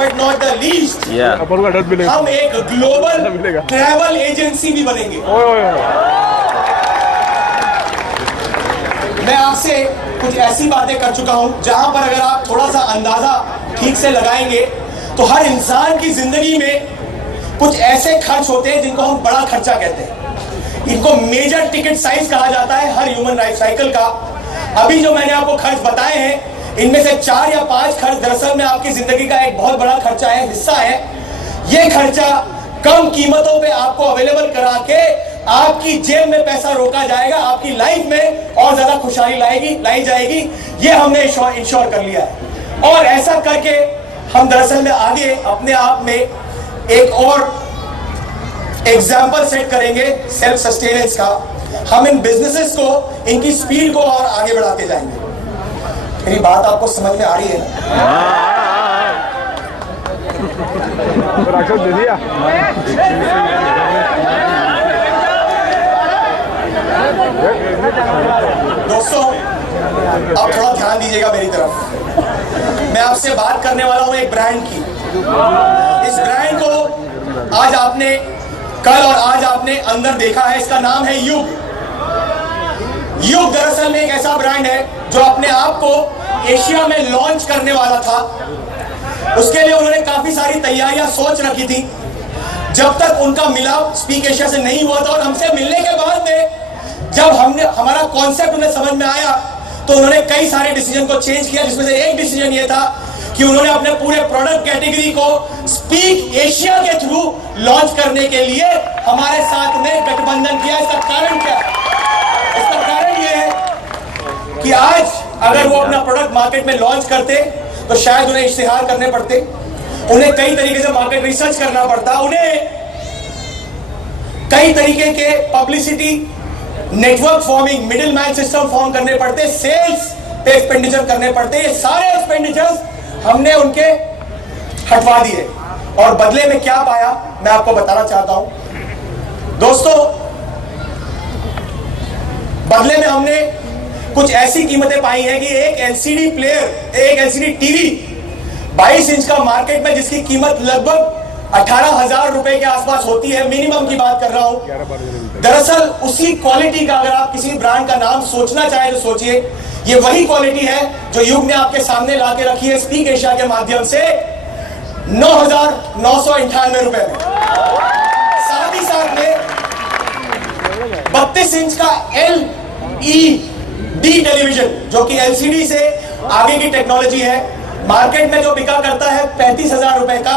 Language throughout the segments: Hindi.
बट नॉट द लीस्ट हम एक ग्लोबल ट्रैवल एजेंसी भी बनेंगे। मैं आपसे कुछ ऐसी बातें कर चुका हूं जहां पर अगर आप थोड़ा सा अंदाजा ठीक से लगाएंगे तो हर इंसान की जिंदगी में कुछ ऐसे खर्च होते हैं जिनको हम बड़ा खर्चा कहते हैं। इनको मेजर टिकट साइज कहा जाता है हर ह्यूमन लाइफ साइकिल का। अभी जो मैंने आपको खर्च बताए हैं इनमें से 4 या 5 खर्च दरअसल में आपकी जिंदगी का एक बहुत बड़ा खर्चा है, हिस्सा है। ये खर्चा कम कीमतों पे आपको अवेलेबल करा के आपकी जेब में पैसा रोका जाएगा, आपकी लाइफ में और ज्यादा खुशहाली लाई जाएगी। ये हमने इंश्योर कर लिया है और ऐसा करके हम दरअसल में आगे अपने आप में एक और एग्जाम्पल सेट करेंगे सेल्फ सस्टेनेंस का। हम इन बिजनेसेस को, इनकी स्पीड को और आगे बढ़ाते जाएंगे। मेरी बात आपको समझ में आ रही है ना? दोस्तों आप थोड़ा ध्यान दीजिएगा मेरी तरफ। मैं आपसे बात करने वाला हूं एक ब्रांड की। इस ब्रांड को आज आपने कल और आज आपने अंदर देखा है। इसका नाम है युग। युग दरअसल में एक ऐसा ब्रांड है जो अपने आप को एशिया में लॉन्च करने वाला था। उसके लिए उन्होंने काफी सारी तैयारियां सोच रखी थी। जब तक उनका मिलाप स्पीक एशिया से नहीं हुआ था और हमसे मिलने के बाद में जब हमारा कॉन्सेप्ट उन्हें समझ में आया तो उन्होंने कई सारे डिसीजन को चेंज किया, जिसमें से एक डिसीजन ये था कि उन्होंने अपने पूरे प्रोडक्ट कैटेगरी को स्पीक एशिया के थ्रू लॉन्च करने के लिए हमारे साथ में गठबंधन किया। इसका कारण क्या है? इसका कारण यह है कि आज अगर वो अपना प्रोडक्ट मार्केट में लॉन्च करते तो शायद उन्हें इश्तिहार करने पड़ते, उन्हें कई तरीके से मार्केट रिसर्च करना पड़ता, उन्हें कई तरीके के publicity network forming, middle man system form करने पड़ते, सेल्स पे एक्सपेंडिचर करने पड़ते। ये सारे एक्सपेंडिचर्स हमने उनके हटवा दिए और बदले में क्या पाया मैं आपको बताना चाहता हूं। दोस्तों बदले में हमने कुछ ऐसी कीमतें पाई हैं कि एक एलसीडी प्लेयर, एक एलसीडी टीवी 22 इंच का मार्केट में जिसकी कीमत लगभग 18,000 रुपए के आसपास होती है, मिनिमम की बात कर रहा हूं। दरअसल उसी क्वालिटी का अगर आप किसी ब्रांड का नाम सोचना चाहें तो सोचिए, ये वही क्वालिटी है जो युग ने आपके सामने लाके रखी है स्पीक एशिया के माध्यम से 9,998 रुपए में। साथ ही साथ में 32 इंच का LED टेलीविजन जो कि LCD से आगे की टेक्नोलॉजी है, मार्केट में जो बिका करता है 35,000 रुपए का,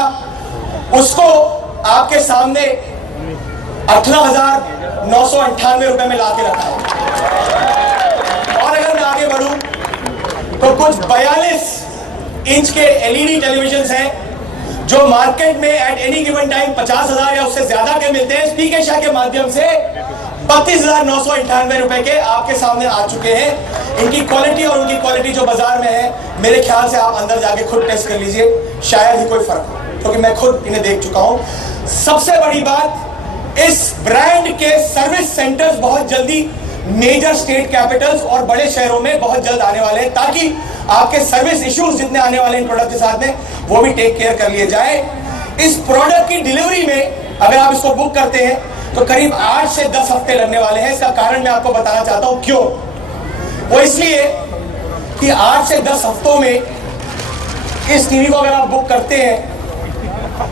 उसको आपके सामने 18,998 रुपए में लाके रखा है। और अगर मैं आगे बढ़ूं तो कुछ 42 इंच के LED टेलीविजन हैं जो मार्केट में एट एनी गिवन टाइम 50,000 या उससे ज्यादा के मिलते हैं। स्पीक एशिया के माध्यम से 32,998 रुपए के आपके सामने आ चुके हैं। इनकी क्वालिटी और उनकी क्वालिटी जो बाजार में है, मेरे ख्याल से आप अंदर जाके खुद टेस्ट कर लीजिए, शायद ही कोई फर्क हो, क्योंकि मैं खुद इन्हें देख चुका हूं। सबसे बड़ी बात, इस ब्रांड के सर्विस सेंटर्स बहुत जल्दी मेजर स्टेट कैपिटल्स और बड़े शहरों में बहुत जल्द आने वाले हैं, ताकि आपके सर्विस इश्यूज जितने आने वाले इन प्रोडक्ट के साथ में वो भी टेक केयर कर लिए जाए। इस प्रोडक्ट की डिलीवरी में अगर आप इसको बुक करते हैं तो करीब 8 से 10 हफ्ते लगने वाले हैं। इसका कारण मैं आपको बताना चाहता हूं क्यों। वो इसलिए कि 8 से 10 हफ्तों में इस टीवी को अगर आप बुक करते हैं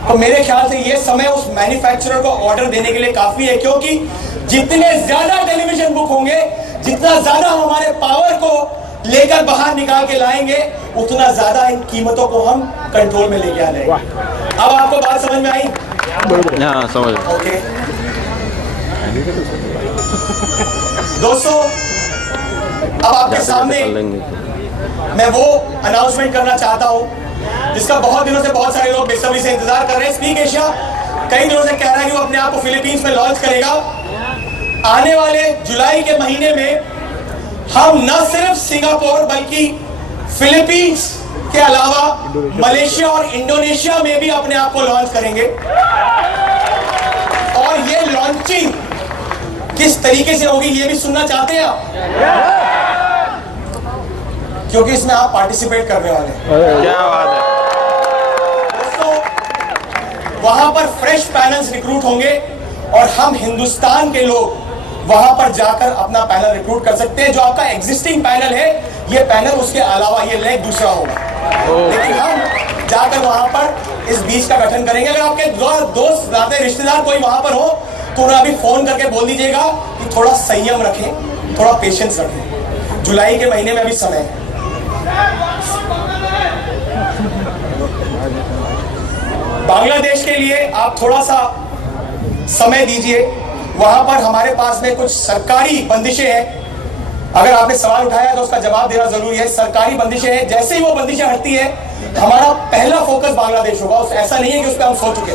तो मेरे ख्याल से ये समय उस मैन्युफैक्चरर को ऑर्डर देने के लिए काफी है, क्योंकि जितने ज्यादा टेलीविजन बुक होंगे, जितना ज्यादा हमारे पावर को लेकर बाहर निकाल के लाएंगे, उतना ज्यादा इन कीमतों को हम कंट्रोल में लेके आ जाएंगे। अब आपको बात समझ में आई? हाँ, समझ। ओके दोस्तों, अब आपके सामने मैं वो अनाउंसमेंट करना चाहता हूं जिसका बहुत दिनों से बहुत सारे लोग बेसब्री से इंतजार कर रहे हैं। स्पीक एशिया कई दिनों से कह रहा है कि वो अपने आप को फिलीपींस में लॉन्च करेगा। आने वाले जुलाई के महीने में हम न सिर्फ सिंगापुर बल्कि फिलीपींस के अलावा मलेशिया और इंडोनेशिया में भी अपने आप को लॉन्च करेंगे। और ये लॉन्चिंग किस तरीके से होगी ये भी सुनना चाहते हैं आप? क्योंकि इसमें आप पार्टिसिपेट करने वाले हैं। क्या बात है। वहां पर फ्रेश पैनल्स रिक्रूट होंगे और हम हिंदुस्तान के लोग वहां पर जाकर अपना पैनल रिक्रूट कर सकते हैं। जो आपका एग्जिस्टिंग पैनल है, ये पैनल उसके अलावा ये लेग दूसरा होगा, लेकिन हम जाकर वहां पर इस बीच का गठन करेंगे। अगर आपके दोस्त नाते रिश्तेदार कोई वहां पर हो तो उन्हें अभी फोन करके बोल दीजिएगा कि थोड़ा संयम रखें, थोड़ा पेशेंस रखें। जुलाई के महीने में अभी समय है। बांग्लादेश के लिए आप थोड़ा सा समय दीजिए। वहां पर हमारे पास में कुछ सरकारी बंदिशें हैं। अगर आपने सवाल उठाया तो उसका जवाब देना जरूरी है। सरकारी बंदिशें हैं, जैसे ही वो बंदिशें हटती है हमारा पहला फोकस बांग्लादेश होगा। ऐसा नहीं है कि उस पर हम सो चुके,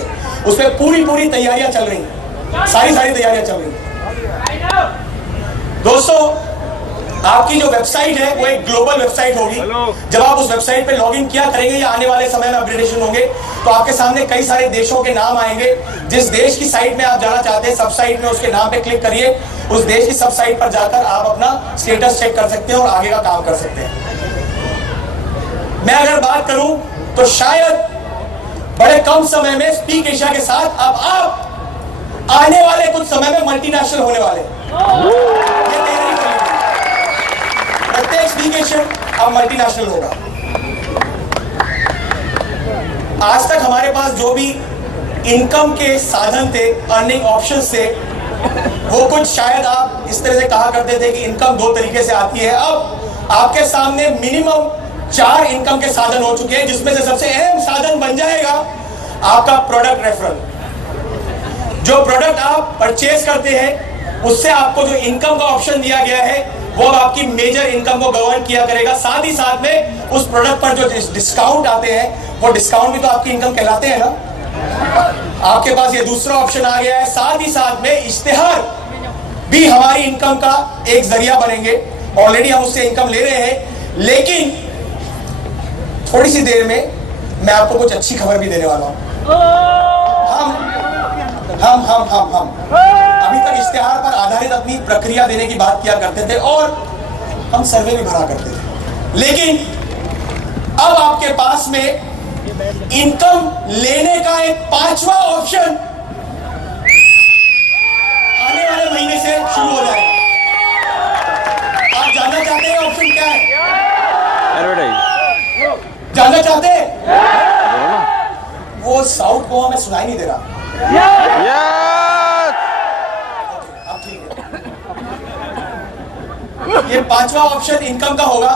उस पर पूरी तैयारियां चल रही हैं, सारी तैयारियां चल रही हैं। दोस्तों, आपकी जो वेबसाइट है वो एक ग्लोबल वेबसाइट होगी। जब आप उस वेबसाइट पे लॉगिन किया करेंगे या आने वाले समय में अपडेटेशन होंगे तो आपके सामने कई सारे देशों के नाम आएंगे। जिस देश की साइट में आप जाना चाहते हैं, सब साइट में उसके नाम पे क्लिक करिए। उस देश की सब साइट पर जाकर आप अपना स्टेटस चेक कर सकते हैं और आगे का काम कर सकते हैं। मैं अगर बात करूं तो शायद बड़े कम समय में स्पीक एशिया के साथ अब आप आने वाले कुछ समय में मल्टीनेशनल होने वाले, ये तैयारी कर लीजिए। प्रत्येक स्पीक एशिया अब मल्टीनेशनल होगा। आज तक हमारे पास जो भी इनकम के साधन थे, अर्निंग ऑप्शंस थे, वो कुछ शायद आप इस तरह से कहा करते थे कि इनकम दो तरीके से आती है। अब आपके सामने मिनिमम 4 इनकम के साधन हो चुके हैं, जिसमें से सबसे अहम साधन बन जाएगा आपका प्रोडक्ट रेफरल। जो प्रोडक्ट आप परचेज करते हैं उससे आपको जो इनकम का ऑप्शन दिया गया है वो अब आपकी मेजर इनकम को गवर्न किया करेगा। साथ ही साथ में उस प्रोडक्ट पर जो डिस्काउंट आते हैं वो डिस्काउंट भी तो आपकी इनकम कहलाते हैं ना। आपके पास ये दूसरा ऑप्शन आ गया है। साथ ही साथ में इश्तिहार भी हमारी इनकम का एक जरिया बनेंगे। ऑलरेडी हम उससे इनकम ले रहे हैं, लेकिन थोड़ी सी देर में मैं आपको कुछ अच्छी खबर भी देने वाला हूं। हम अभी तक इश्तिहार पर आधारित अपनी प्रक्रिया देने की बात किया करते थे और हम सर्वे भी भरा करते थे, लेकिन अब आपके पास में इनकम लेने का एक 5वां ऑप्शन आने वाले महीने से शुरू हो जाएगा। आप जानना चाहते हैं ऑप्शन क्या है? जानना चाहते हैं? वो साउथ गोवा में सुनाई नहीं दे रहा। अब ठीक है। ये 5वां ऑप्शन इनकम का होगा।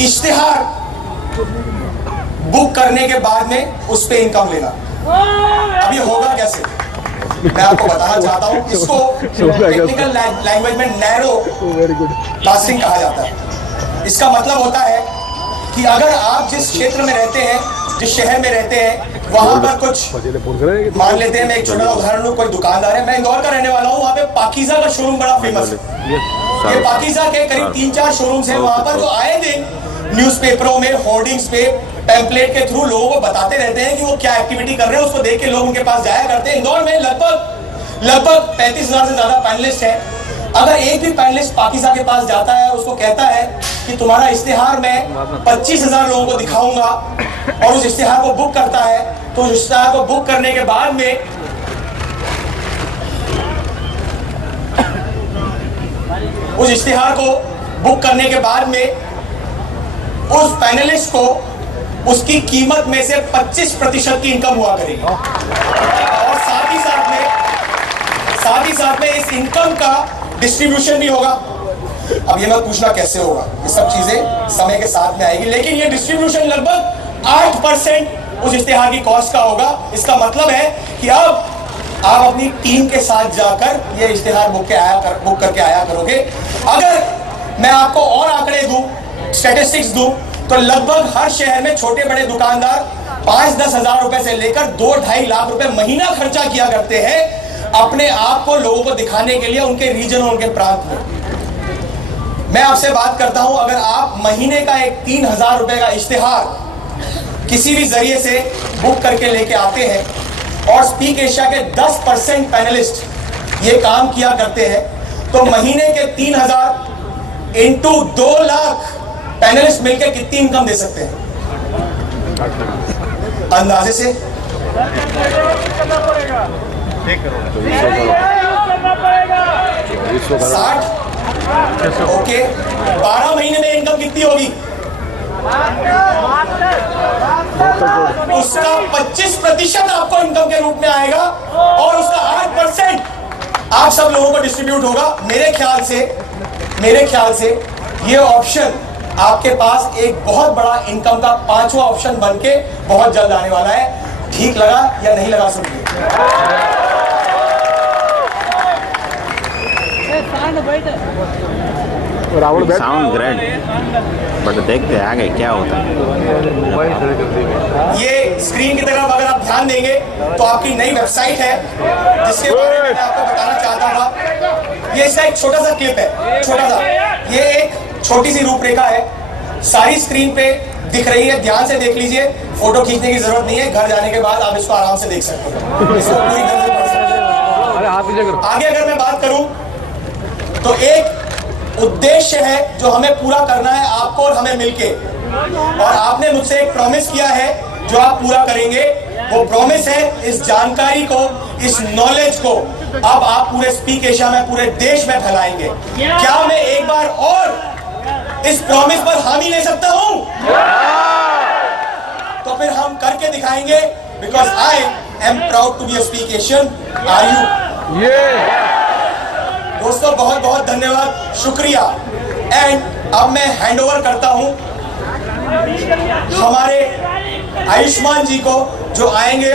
इश्तिहार बुक करने के बाद में उस पे इनकम लेना। अब ये होगा कैसे, मैं आपको बताना चाहता हूं। इसको टेक्निकल लैंग्वेज में नैरो कास्टिंग कहा जाता है। इसका मतलब होता है कि अगर आप जिस क्षेत्र में रहते हैं, जिस शहर में रहते हैं, वहां पर कुछ मान लेते हैं, मैं एक छोटा उदाहरण लूं, कोई दुकानदार है, मैं इंदौर का रहने वाला हूं, वहां पे पाकीज़ा का शोरूम बड़ा फेमस है। ये पाकीज़ा के करीब 3-4 शोरूम्स हैं। वहां पर जो आए दिन न्यूज़पेपरों में, होर्डिंग्स पे, टेम्पलेट के थ्रू लोगों को बताते रहते हैं कि वो क्या एक्टिविटी कर रहे हैं, उसको देख के लोग उनके पास जाया करते हैं। इंदौर में लगभग 35,000 से ज्यादा पैनलिस्ट हैं। अगर एक भी पैनलिस्ट पाकीज़ा के पास जाता है और उसको कहता है कि तुम्हारा इश्तिहार मैं 25,000 लोगों को दिखाऊंगा और उस इश्तिहार को बुक करता है, तो उस इश्तिहार को बुक करने के बाद में उस इश्तिहार को बुक करने के बाद में उस पैनलिस्ट को उसकी कीमत में से 25% की इनकम हुआ करेगी। और साथ ही साथ में इस इनकम का डिस्ट्रीब्यूशन भी होगा। अब ये मत पूछना कैसे होगा, ये सब चीजें समय के साथ में आएगी, लेकिन ये डिस्ट्रीब्यूशन लगभग 8% उस इश्तिहार की कॉस्ट का होगा। इसका मतलब है कि अब आप अपनी टीम के साथ जाकर ये इश्तिहार बुक करके आया करोगे। अगर मैं आपको और आंकड़े दूं, स्टैटिस्टिक्स दूं, तो लगभग हर शहर में छोटे बड़े दुकानदार 5-10 हजार रुपए से लेकर 2-2.5 लाख रुपए महीना खर्चा किया करते हैं अपने आप को लोगों को दिखाने के लिए उनके रीजन और उनके प्रांत में। मैं आपसे बात करता हूं, अगर आप महीने का एक 3,000 रुपए का इश्तिहार किसी भी जरिए से बुक करके लेके आते हैं और स्पीक एशिया के 10% पैनलिस्ट ये काम किया करते हैं, तो महीने के 3,000 इंटू 2 लाख पैनलिस्ट मिलकर कितनी इनकम दे सकते हैं? अंदाजे से 60। ओके, 12 महीने में इनकम कितनी होगी? उसका 25% आपको इनकम के रूप में आएगा और उसका 8% आप सब लोगों को डिस्ट्रीब्यूट होगा। मेरे ख्याल से ये ऑप्शन आपके पास एक बहुत बड़ा इनकम का 5वां ऑप्शन बनके बहुत जल्द आने वाला है। ठीक लगा या नहीं लगा? सुनिए, साउंड ग्रेट, बट देखते हैं आगे क्या होता है। ये स्क्रीन की तरफ अगर आप ध्यान देंगे तो आपकी नई वेबसाइट है जिसके बारे में मैं आपको बताना चाहता था। ये इसका एक छोटा सा क्लिप है, छोटा सा, ये एक छोटी सी रूपरेखा है, सारी स्क्रीन पे दिख रही है, ध्यान से देख लीजिए। फोटो खींचने की जरूरत नहीं है, घर जाने के बाद आप इसको आराम से देख सकते हो, इसको पूरी तरह से पढ़ सकते हो। आगे अगर मैं बात करूं तो एक उद्देश्य है जो हमें पूरा करना है, आपको और हमें मिलके, और आपने मुझसे एक प्रॉमिस किया है जो आप पूरा करेंगे। वो प्रॉमिस है इस जानकारी को, इस नॉलेज को अब आप पूरे स्पीक एशिया में, पूरे देश में फैलाएंगे। क्या मैं एक बार और इस प्रॉमिस पर हामी ले सकता हूं? तो फिर हम करके दिखाएंगे, because I am proud to be a speak Asian. Are you? दोस्तों बहुत बहुत धन्यवाद, शुक्रिया। एंड अब मैं हैंड ओवर करता हूं हमारे आयुष्मान जी को, जो आएंगे